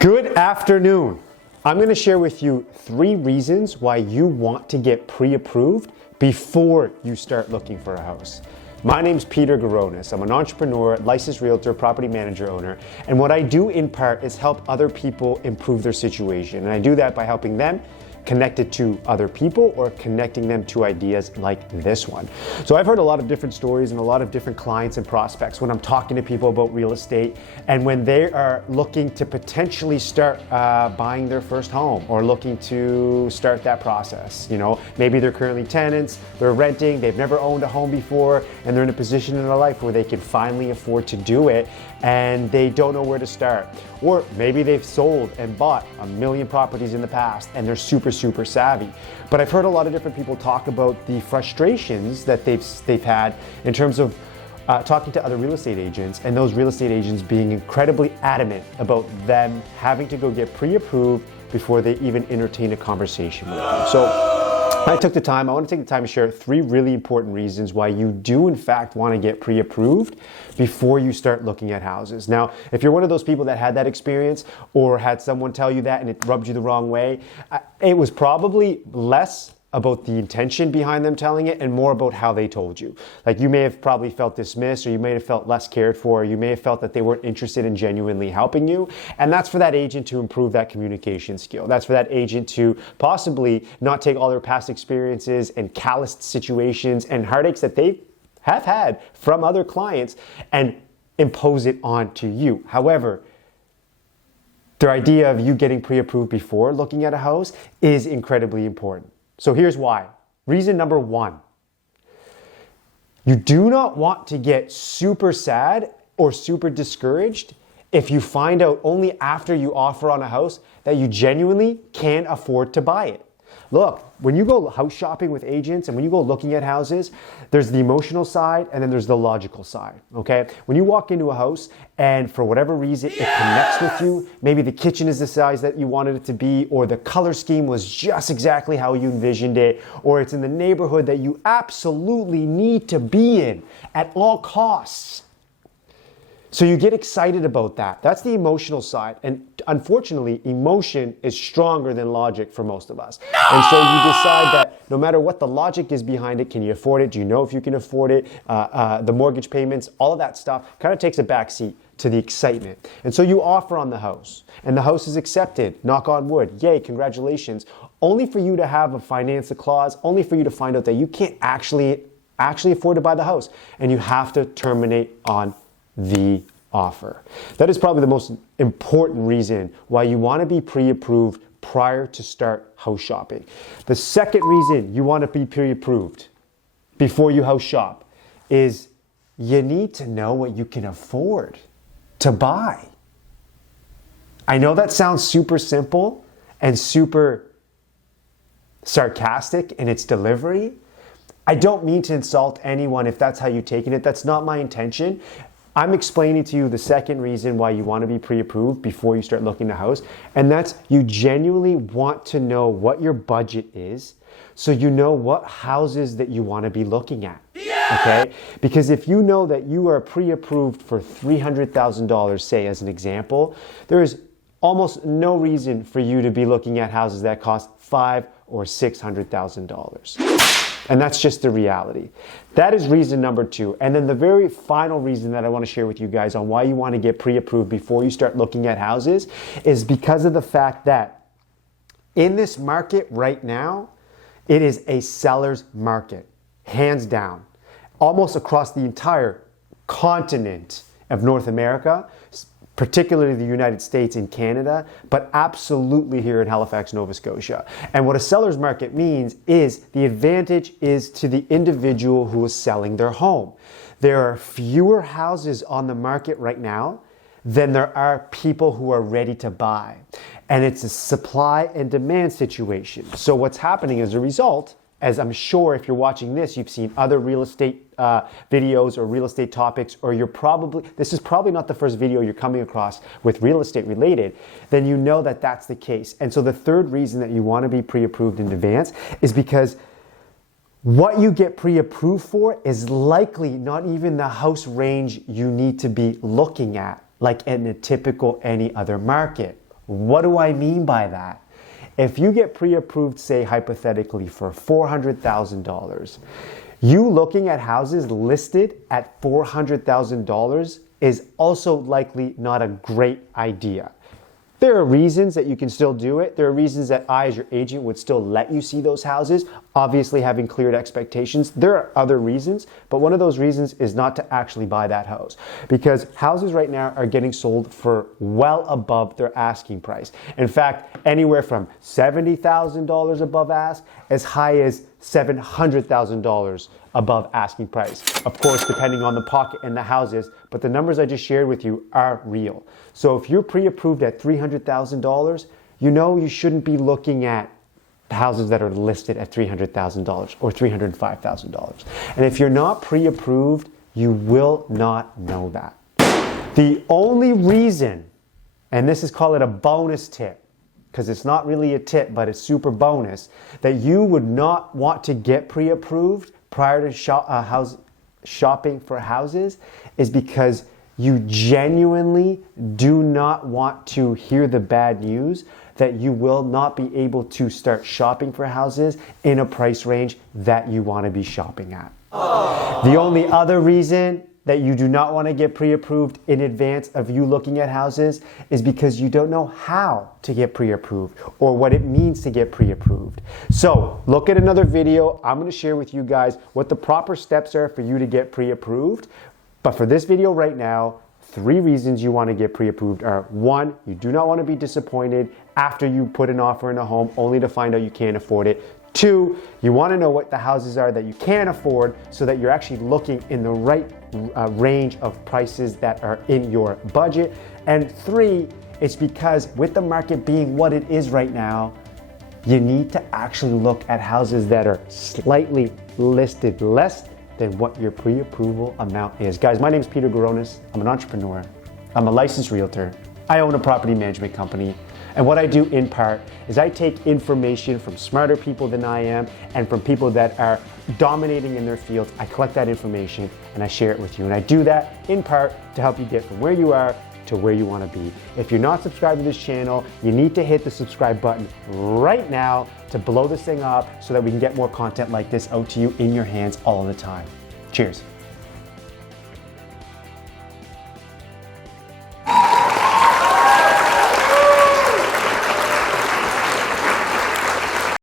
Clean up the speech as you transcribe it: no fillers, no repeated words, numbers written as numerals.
Good afternoon. I'm going to share with you 3 reasons why you want to get pre-approved before you start looking for a house. My name's Peter Garonis. I'm an entrepreneur, licensed realtor, property manager owner, and what I do in part is help other people improve their situation. And I do that by helping them connected to other people or connecting them to ideas like this one. So I've heard a lot of different stories and a lot of different clients and prospects when I'm talking to people about real estate and when they are looking to potentially start buying their first home or looking to start that process. You know, maybe they're currently tenants, they're renting, they've never owned a home before, and they're in a position in their life where they can finally afford to do it and they don't know where to start. Or maybe they've sold and bought a million properties in the past and they're super savvy. But I've heard a lot of different people talk about the frustrations that they've had in terms of talking to other real estate agents, and those real estate agents being incredibly adamant about them having to go get pre-approved before they even entertain a conversation with them. So I want to take the time to share 3 really important reasons why you do in fact want to get pre-approved before you start looking at houses. Now, if you're one of those people that had that experience or had someone tell you that and it rubbed you the wrong way, it was probably less about the intention behind them telling it and more about how they told you. Like, you may have probably felt dismissed, or you may have felt less cared for, or you may have felt that they weren't interested in genuinely helping you. And that's for that agent to improve that communication skill. That's for that agent to possibly not take all their past experiences and calloused situations and heartaches that they have had from other clients and impose it onto you. However, their idea of you getting pre-approved before looking at a house is incredibly important. So here's why. Reason number 1. You do not want to get super sad or super discouraged if you find out only after you offer on a house that you genuinely can't afford to buy it. Look, when you go house shopping with agents and when you go looking at houses, there's the emotional side and then there's the logical side, okay? When you walk into a house and for whatever reason it connects with you, maybe the kitchen is the size that you wanted it to be, or the color scheme was just exactly how you envisioned it, or it's in the neighborhood that you absolutely need to be in at all costs. So you get excited about that. That's the emotional side. And unfortunately, emotion is stronger than logic for most of us. No! And so you decide that no matter what the logic is behind it, can you afford it? Do you know if you can afford it? The mortgage payments, all of that stuff kind of takes a backseat to the excitement. And so you offer on the house, and the house is accepted. Knock on wood. Yay, congratulations. Only for you to have a finance clause, only for you to find out that you can't actually afford to buy the house, and you have to terminate on the offer. That is probably the most important reason why you want to be pre-approved prior to start house shopping. The second reason you want to be pre-approved before you house shop is you need to know what you can afford to buy. I know that sounds super simple and super sarcastic in its delivery. I don't mean to insult anyone if that's how you're taking it. That's not my intention. I'm explaining to you the second reason why you want to be pre-approved before you start looking at a house, and that's you genuinely want to know what your budget is so you know what houses that you want to be looking at. Okay? Because if you know that you are pre-approved for $300,000, say as an example, there is almost no reason for you to be looking at houses that cost $500,000 or $600,000. And that's just the reality. That is reason number 2. And then the very final reason that I want to share with you guys on why you want to get pre-approved before you start looking at houses is because of the fact that in this market right now, it is a seller's market, hands down. Almost across the entire continent of North America, particularly the United States and Canada, but absolutely here in Halifax, Nova Scotia. And what a seller's market means is the advantage is to the individual who is selling their home. There are fewer houses on the market right now than there are people who are ready to buy. And it's a supply and demand situation. So what's happening as a result, as I'm sure if you're watching this, you've seen other real estate videos or real estate topics, or this is probably not the first video you're coming across with real estate related, then you know that that's the case. And so the third reason that you want to be pre-approved in advance is because what you get pre-approved for is likely not even the house range you need to be looking at, like in a typical any other market. What do I mean by that? If you get pre-approved, say hypothetically for $400,000, you looking at houses listed at $400,000 is also likely not a great idea. There are reasons that you can still do it. There are reasons that I, as your agent, would still let you see those houses, obviously having cleared expectations. There are other reasons, but one of those reasons is not to actually buy that house, because houses right now are getting sold for well above their asking price. In fact, anywhere from $70,000 above ask as high as $700,000 above asking price. Of course, depending on the pocket and the houses, but the numbers I just shared with you are real. So if you're pre-approved at $300,000, you know you shouldn't be looking at houses that are listed at $300,000 or $305,000. And if you're not pre-approved, you will not know that. The only reason, and this is called a bonus tip, because it's not really a tip, but it's super bonus, that you would not want to get pre-approved prior to shopping for houses is because you genuinely do not want to hear the bad news that you will not be able to start shopping for houses in a price range that you want to be shopping at. The only other reason that you do not want to get pre-approved in advance of you looking at houses is because you don't know how to get pre-approved or what it means to get pre-approved. So look at another video. I'm going to share with you guys what the proper steps are for you to get pre-approved. But for this video right now, 3 reasons you want to get pre-approved are: 1, you do not want to be disappointed after you put an offer in a home only to find out you can't afford it. 2, you want to know what the houses are that you can afford so that you're actually looking in the right range of prices that are in your budget. And 3, it's because with the market being what it is right now, you need to actually look at houses that are slightly listed less than what your pre-approval amount is. Guys, my name is Peter Garonis. I'm an entrepreneur. I'm a licensed realtor. I own a property management company. And what I do in part is I take information from smarter people than I am and from people that are dominating in their fields. I collect that information and I share it with you. And I do that in part to help you get from where you are to where you want to be. If you're not subscribed to this channel, you need to hit the subscribe button right now to blow this thing up so that we can get more content like this out to you in your hands all the time. Cheers.